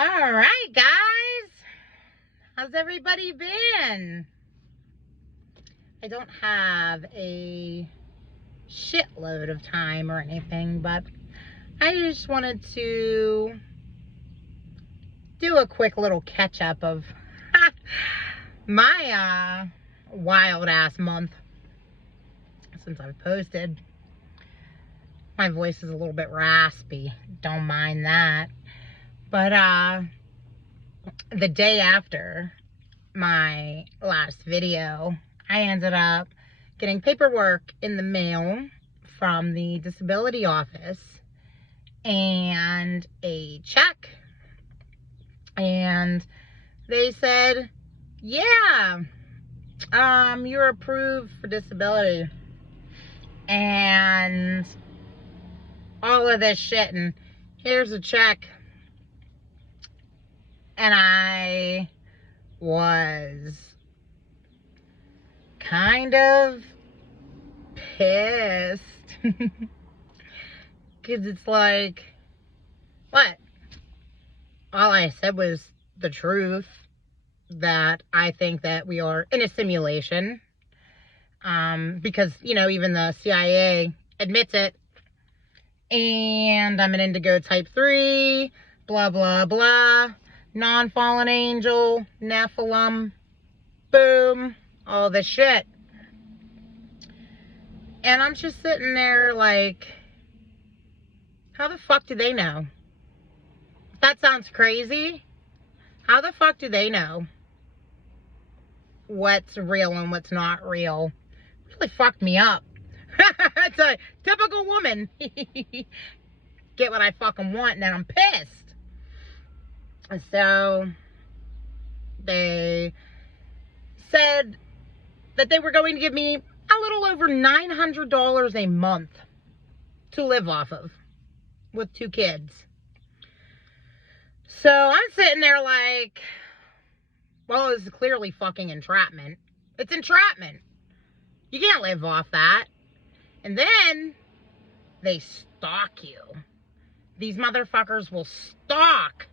All right, guys. How's everybody been? I don't have a shitload of time or anything, but I just wanted to do a quick little catch up of my wild ass month since I've posted. My voice is a little bit raspy. Don't mind that. But the day after my last video, I ended up getting paperwork in the mail from the disability office and a check. And they said, yeah, you're approved for disability. And all of this shit, and here's a check. And I was kind of pissed. Because it's like, what? All I said was the truth, that I think that we are in a simulation. Because, you know, even the CIA admits it. And I'm an indigo type 3, blah, blah, blah. Non-fallen angel, Nephilim, boom, all this shit. And I'm just sitting there like, how the fuck do they know? That sounds crazy. How the fuck do they know what's real and what's not real? It really fucked me up. It's a typical woman. Get what I fucking want, and then I'm pissed. So they said that they were going to give me a little over $900 a month to live off of with 2 kids. So I'm sitting there like, well, this is clearly fucking entrapment. It's entrapment. You can't live off that. And then they stalk you. These motherfuckers will stalk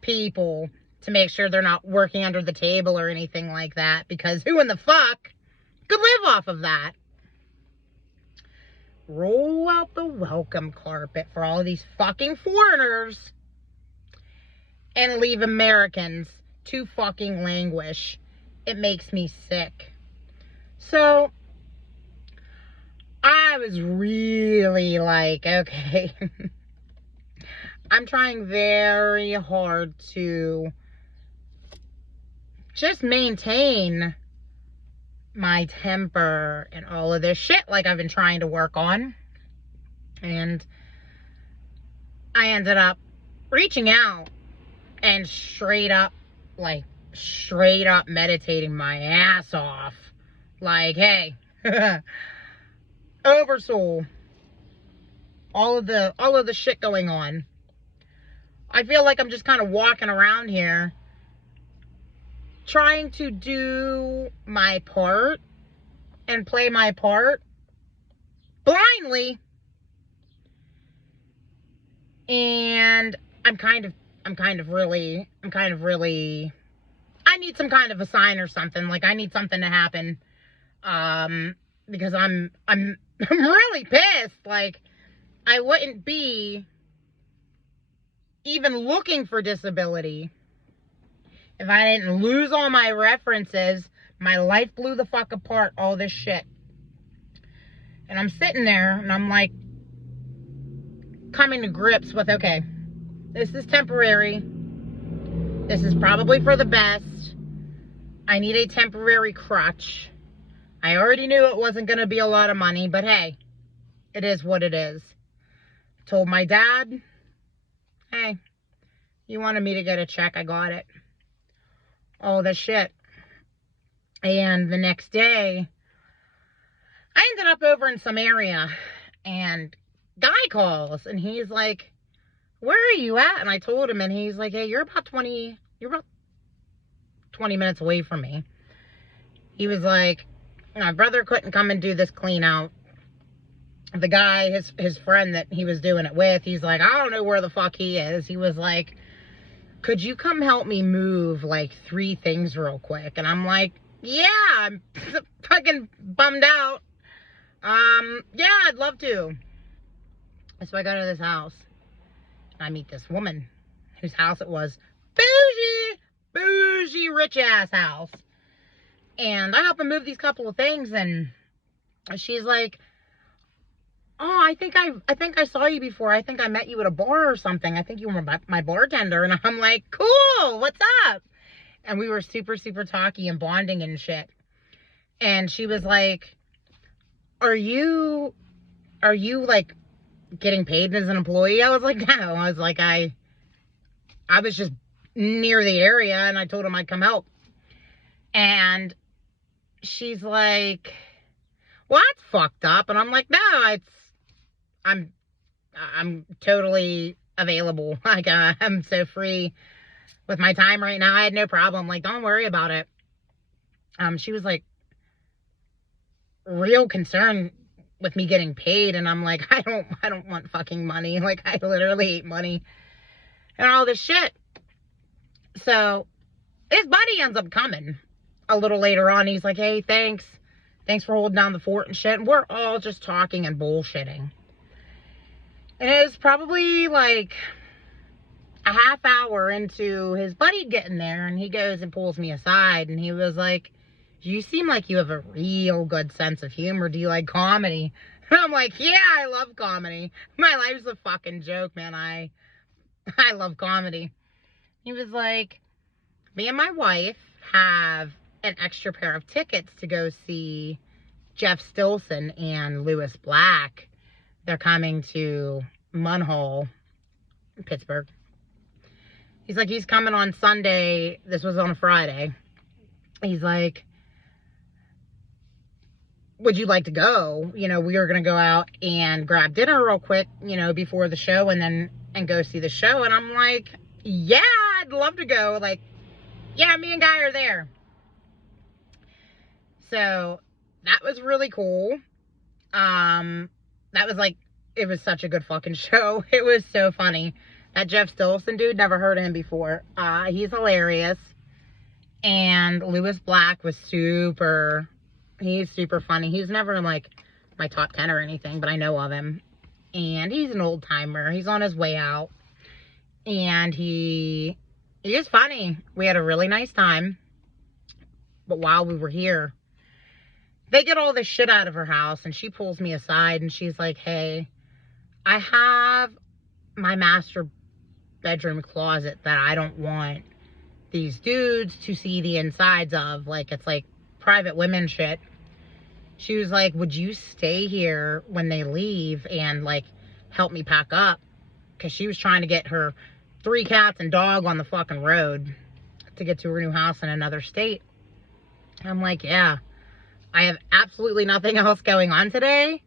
people to make sure they're not working under the table or anything like that, because who in the fuck could live off of that? Roll out the welcome carpet for all of these fucking foreigners and leave Americans to fucking languish. It makes me sick. So I was really like, okay. I'm trying very hard to just maintain my temper and all of this shit like I've been trying to work on. And I ended up reaching out and straight up meditating my ass off. Like, hey, Oversoul, all of the shit going on. I feel like I'm just kind of walking around here trying to do my part and play my part blindly. And I'm kind of really, I need some kind of a sign or something. Like, I need something to happen. Because I'm really pissed. Like, I wouldn't be even looking for disability if I didn't lose all my references. My life blew the fuck apart, all this shit. And I'm sitting there and I'm like coming to grips with, okay, this is temporary. This is probably for the best. I need a temporary crutch. I already knew it wasn't going to be a lot of money, but hey, it is what it is. I told my dad, hey, you wanted me to get a check, I got it. All this shit. And the next day, I ended up over in some area, and guy calls, and he's like, where are you at? And I told him, and he's like, hey, you're about 20 minutes away from me. He was like, my brother couldn't come and do this clean out. The guy, his friend that he was doing it with, he's like, I don't know where the fuck he is. He was like, could you come help me move like 3 things real quick? And I'm like, yeah, I'm fucking bummed out. Yeah, I'd love to. So I go to this house. I meet this woman whose house it was. Bougie, rich ass house. And I help him move these couple of things, and she's like, oh, I think I saw you before. I think I met you at a bar or something. I think you were my bartender. And I'm like, cool, what's up? And we were super, super talky and bonding and shit. And she was like, are you like getting paid as an employee? I was like, no. I was like, I was just near the area, and I told him I'd come help. And she's like, well, that's fucked up. And I'm like, no, I'm totally available. Like, I'm so free with my time right now. I had no problem. Like, don't worry about it. She was like real concerned with me getting paid. And I'm like, I don't want fucking money. Like, I literally hate money and all this shit. So his buddy ends up coming a little later on. He's like, hey, thanks for holding down the fort and shit. And we're all just talking and bullshitting. And it was probably like a half hour into his buddy getting there, and he goes and pulls me aside, and he was like, you seem like you have a real good sense of humor. Do you like comedy? And I'm like, yeah, I love comedy. My life's a fucking joke, man. I love comedy. He was like, me and my wife have an extra pair of tickets to go see Jeff Stilson and Lewis Black. They're coming to Munhall, Pittsburgh. He's like, he's coming on Sunday. This was on a Friday. He's like, would you like to go? You know, we were going to go out and grab dinner real quick, you know, before the show and go see the show. And I'm like, yeah, I'd love to go. Like, yeah, me and Guy are there. So that was really cool. That was like, it was such a good fucking show. It was so funny. That Jeff Stilson dude, never heard of him before. He's hilarious. And Lewis Black was he's super funny. He's never in like my top 10 or anything, but I know of him. And he's an old timer. He's on his way out. And he is funny. We had a really nice time. But while we were here, they get all this shit out of her house, and she pulls me aside, and she's like, hey, I have my master bedroom closet that I don't want these dudes to see the insides of. Like, it's like private women shit. She was like, would you stay here when they leave and like help me pack up? Because she was trying to get her 3 cats and dog on the fucking road to get to her new house in another state. I'm like, yeah, I have absolutely nothing else going on today.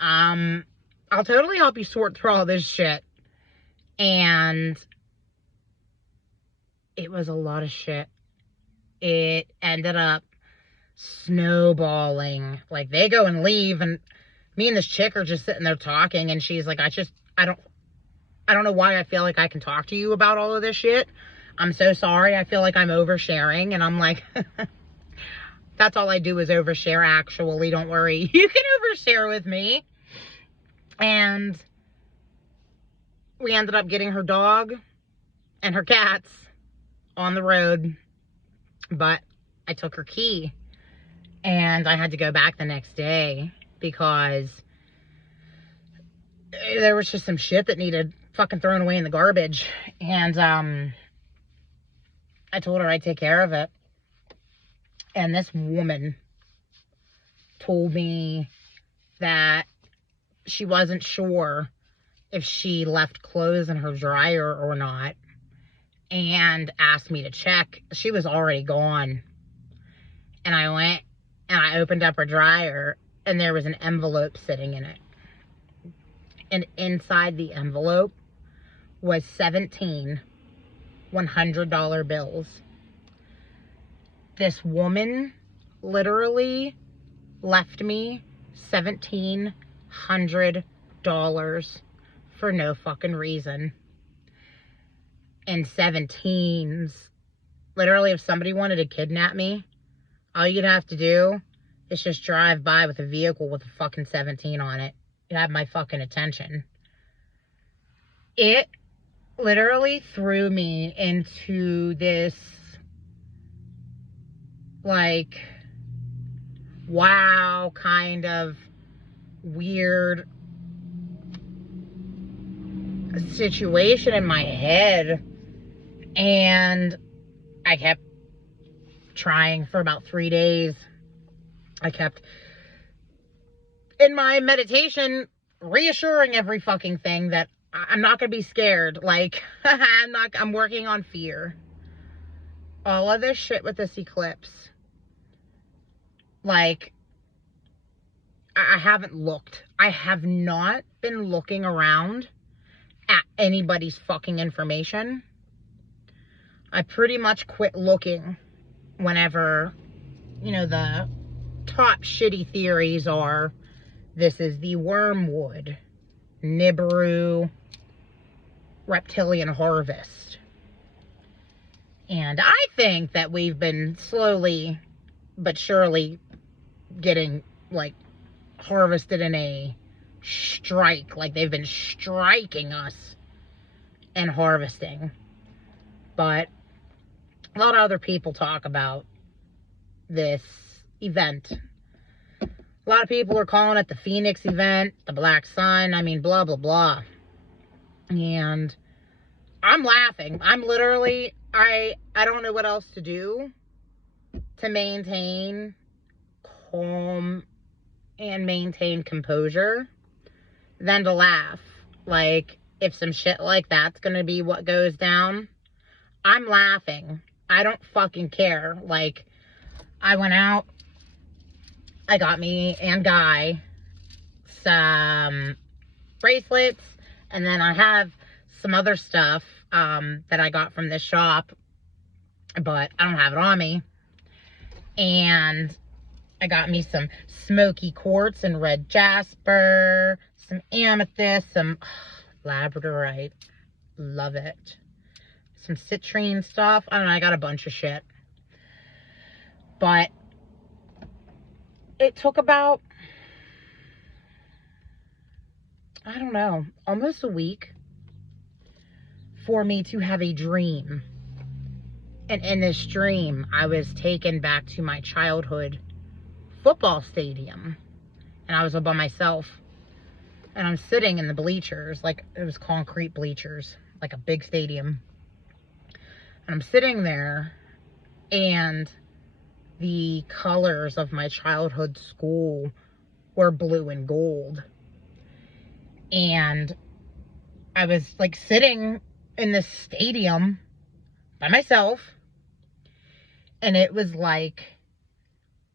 I'll totally help you sort through all this shit. And it was a lot of shit. It ended up snowballing. Like, they go and leave, and me and this chick are just sitting there talking, and she's like, I don't know why I feel like I can talk to you about all of this shit. I'm so sorry. I feel like I'm oversharing. And I'm like, that's all I do is overshare, actually. Don't worry. You can overshare with me. And we ended up getting her dog and her cats on the road. But I took her key. And I had to go back the next day because there was just some shit that needed fucking thrown away in the garbage. And I told her I'd take care of it. And this woman told me that she wasn't sure if she left clothes in her dryer or not, and asked me to check. She was already gone. And I went and I opened up her dryer, and there was an envelope sitting in it. And inside the envelope was 17 $100 bills. This woman literally left me $1,700 for no fucking reason. and 17s. Literally, if somebody wanted to kidnap me, all you'd have to do is just drive by with a vehicle with a fucking 17 on it. You'd have my fucking attention. It literally threw me into this, like, wow kind of weird situation in my head. And I kept trying for about 3 days. I kept in my meditation reassuring every fucking thing that I'm not gonna be scared. Like, I'm working on fear. All of this shit with this eclipse, like, I haven't looked. I have not been looking around at anybody's fucking information. I pretty much quit looking whenever, you know, the top shitty theories are, this is the wormwood, Nibiru, reptilian harvest. And I think that we've been slowly but surely getting, like, harvested in a strike. Like, they've been striking us and harvesting. But a lot of other people talk about this event. A lot of people are calling it the Phoenix event, the Black Sun, I mean, blah, blah, blah. And I'm laughing. I'm literally, I don't know what else to do to maintain calm and maintain composure than to laugh. Like, if some shit like that's gonna be what goes down, I'm laughing. I don't fucking care. Like, I went out, I got me and Guy some bracelets, and then I have some other stuff that I got from this shop, but I don't have it on me. And I got me some smoky quartz and red jasper, some amethyst, some labradorite, love it, some citrine stuff. I don't know, I got a bunch of shit. But it took about, I don't know, almost a week for me to have a dream. And in this dream, I was taken back to my childhood football stadium. And I was all by myself. And I'm sitting in the bleachers, like, it was concrete bleachers, like a big stadium. And I'm sitting there, and the colors of my childhood school were blue and gold. And I was, like, sitting in this stadium by myself, and it was like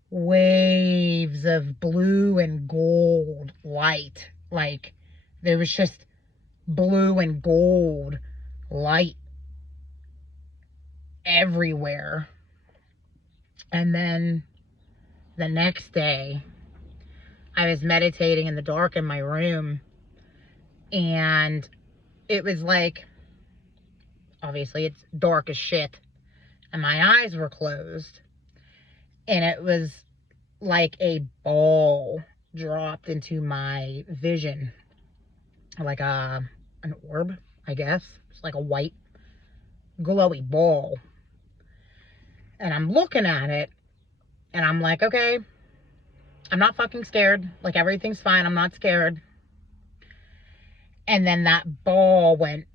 waves of blue and gold light. Like, there was just blue and gold light everywhere. And then the next day, I was meditating in the dark in my room, and it was like, obviously it's dark as shit, and my eyes were closed, and it was like a ball dropped into my vision, like an orb, I guess. It's like a white glowy ball, and I'm looking at it, and I'm like, okay, I'm not fucking scared, like, everything's fine, I'm not scared. And then that ball went,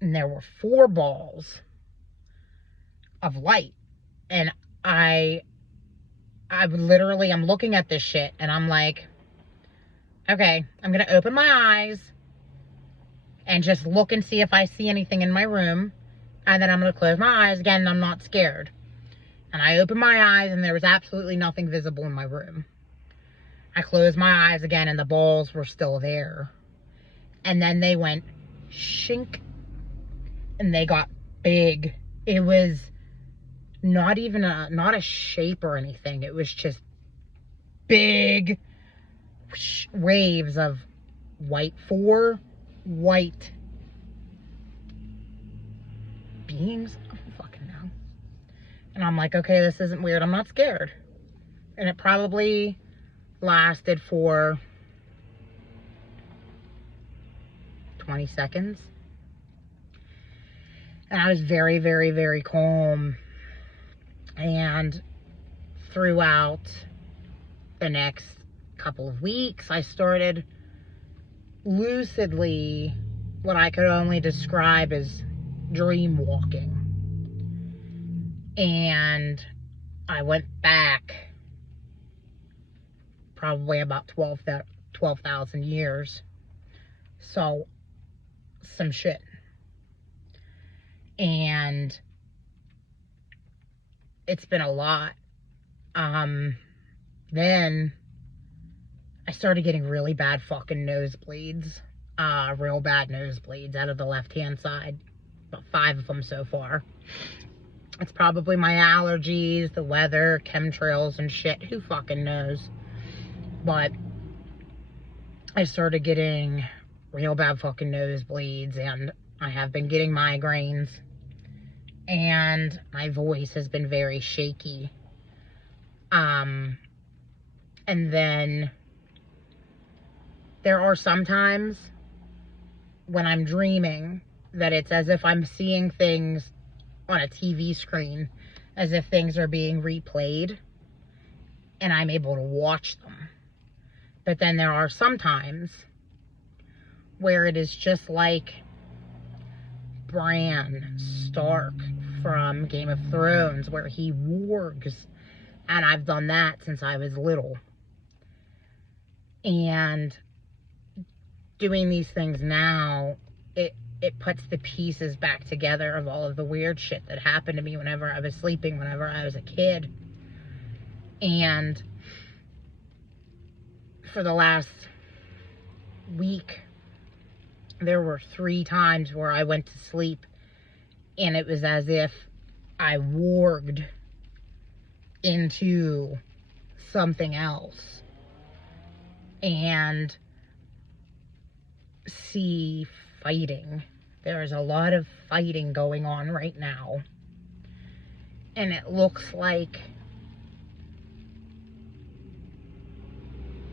and there were 4 balls of light. And I'm looking at this shit, and I'm like, okay, I'm gonna open my eyes and just look and see if I see anything in my room, and then I'm gonna close my eyes again, and I'm not scared. And I opened my eyes, and there was absolutely nothing visible in my room. I closed my eyes again, and the balls were still there. And then they went shink, and they got big. It was not even not a shape or anything. It was just big waves of white, 4 white beings? I don't fucking know. And I'm like, okay, this isn't weird. I'm not scared. And it probably lasted for 20 seconds. And I was very, very, very calm. And throughout the next couple of weeks, I started lucidly what I could only describe as dream walking. And I went back probably about 12,000 years. So, some shit. And it's been a lot. Then I started getting really bad fucking nosebleeds. Real bad nosebleeds out of the left-hand side. About 5 of them so far. It's probably my allergies, the weather, chemtrails and shit. Who fucking knows? But I started getting real bad fucking nosebleeds, and I have been getting migraines. And my voice has been very shaky. And then there are some times when I'm dreaming that it's as if I'm seeing things on a TV screen, as if things are being replayed, and I'm able to watch them. But then there are some times where it is just like Bran Stark from Game of Thrones, where he wargs, and I've done that since I was little. And doing these things now, it puts the pieces back together of all of the weird shit that happened to me whenever I was sleeping, whenever I was a kid. And for the last week, there were 3 times where I went to sleep and it was as if I warged into something else and see fighting. There is a lot of fighting going on right now, and it looks like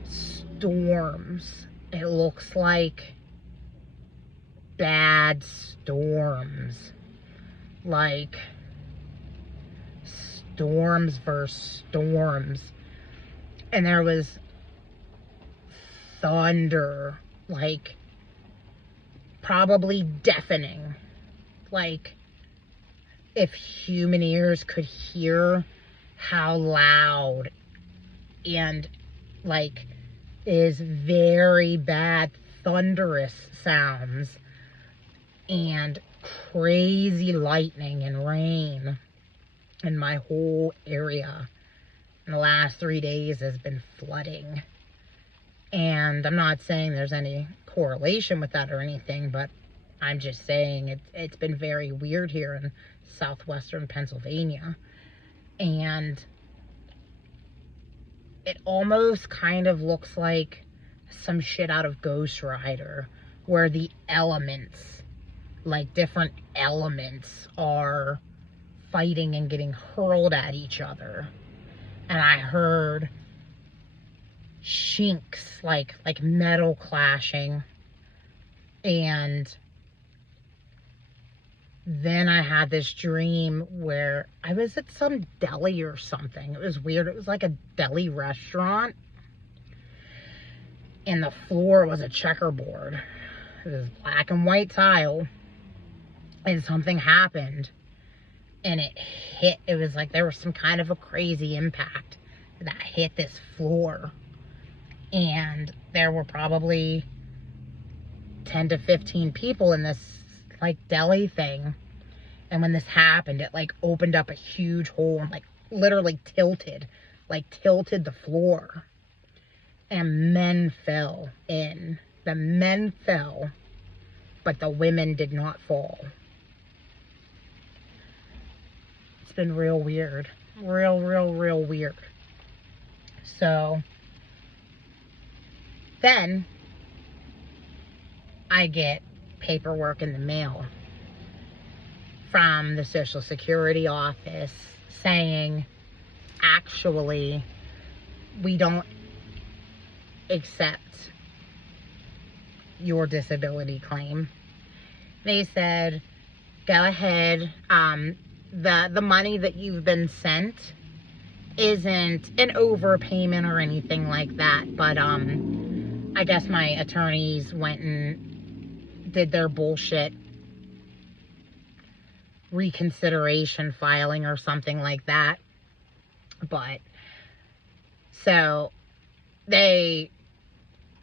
storms. It looks like bad storms, like storms versus storms. And there was thunder, like probably deafening, like if human ears could hear how loud, and like is very bad thunderous sounds and crazy lightning and rain in my whole area. And the last 3 days has been flooding. And I'm not saying there's any correlation with that or anything, but I'm just saying it's been very weird here in southwestern Pennsylvania. And it almost kind of looks like some shit out of Ghost Rider, where the elements, like different elements, are fighting and getting hurled at each other. And I heard shinks, like metal clashing. And then I had this dream where I was at some deli or something. It was weird. It was like a deli restaurant. And the floor was a checkerboard. It was black and white tile. And something happened. And it was like there was some kind of a crazy impact that hit this floor. And there were probably 10 to 15 people in this like deli thing. And when this happened, it like opened up a huge hole and like literally tilted the floor. And men fell in. The men fell, but the women did not fall. It's been real weird. Real weird. So then I get paperwork in the mail from the Social Security office saying, actually, we don't accept your disability claim. They said, go ahead, the money that you've been sent isn't an overpayment or anything like that, but I guess my attorneys went and did their bullshit reconsideration filing or something like that. But so they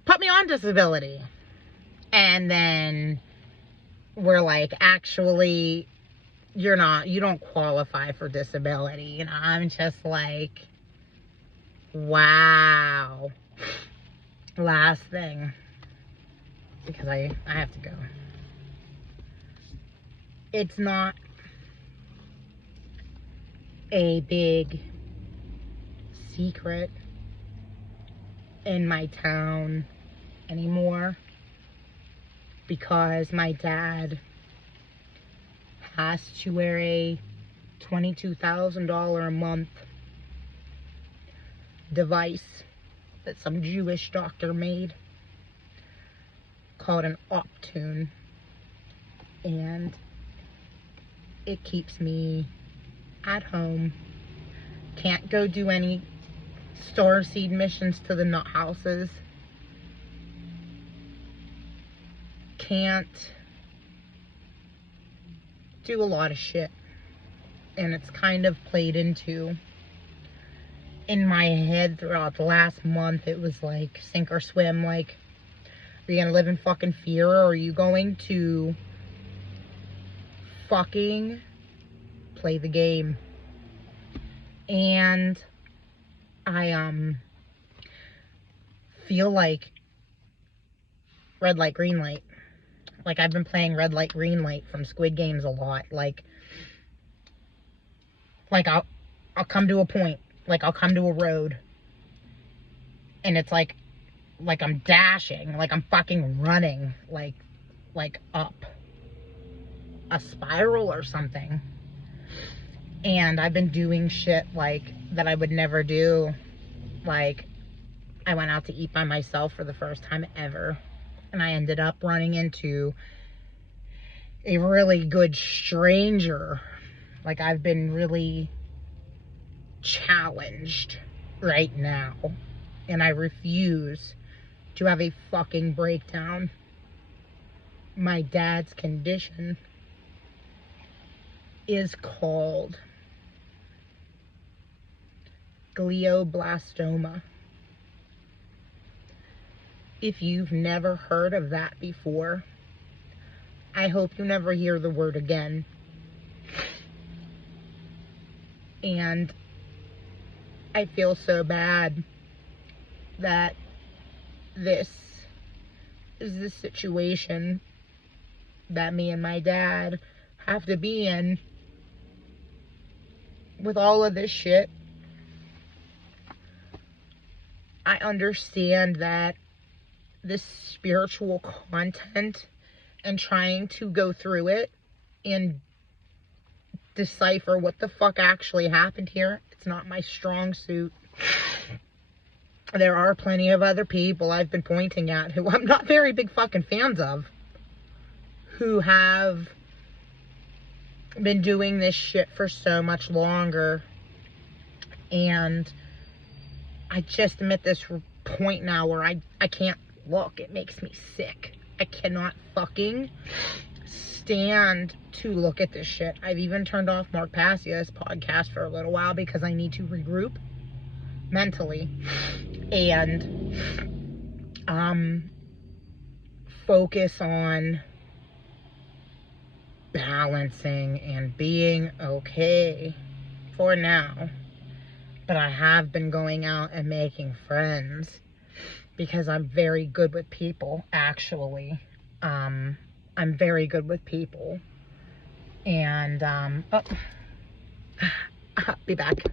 put me on disability, and then we're like, actually, you don't qualify for disability. And I'm just like, wow. Last thing, because I have to go. It's not a big secret in my town anymore, because my dad has to wear a $22,000 a month device that some Jewish doctor made called an Optune, and it keeps me at home. Can't go do any starseed missions to the nut houses. Can't do a lot of shit. And it's kind of played into in my head throughout the last month. It was like sink or swim. Like, are you gonna live in fucking fear, or are you going to fucking play the game? And I feel like red light, green light. Like, I've been playing red light, green light from Squid Games a lot. Like I'll come to a point. Like, I'll come to a road, and it's like I'm dashing, like I'm fucking running, like up a spiral or something. And I've been doing shit like that I would never do. Like, I went out to eat by myself for the first time ever, and I ended up running into a really good stranger. Like, I've been really challenged right now, and I refuse to have a fucking breakdown. My dad's condition is called glioblastoma. If you've never heard of that before, I hope you never hear the word again. And I feel so bad that this is the situation that me and my dad have to be in with all of this shit. I understand that this spiritual content and trying to go through it and decipher what the fuck actually happened here, it's not my strong suit. There are plenty of other people I've been pointing at who I'm not very big fucking fans of, who have been doing this shit for so much longer. And I just am at this point now where I can't look. It makes me sick. I cannot fucking stand to look at this shit. I've even turned off Mark Passia's podcast for a little while because I need to regroup mentally and focus on balancing and being okay for now. But I have been going out and making friends because I'm very good with people, actually. I'm very good with people. And, I'll be back.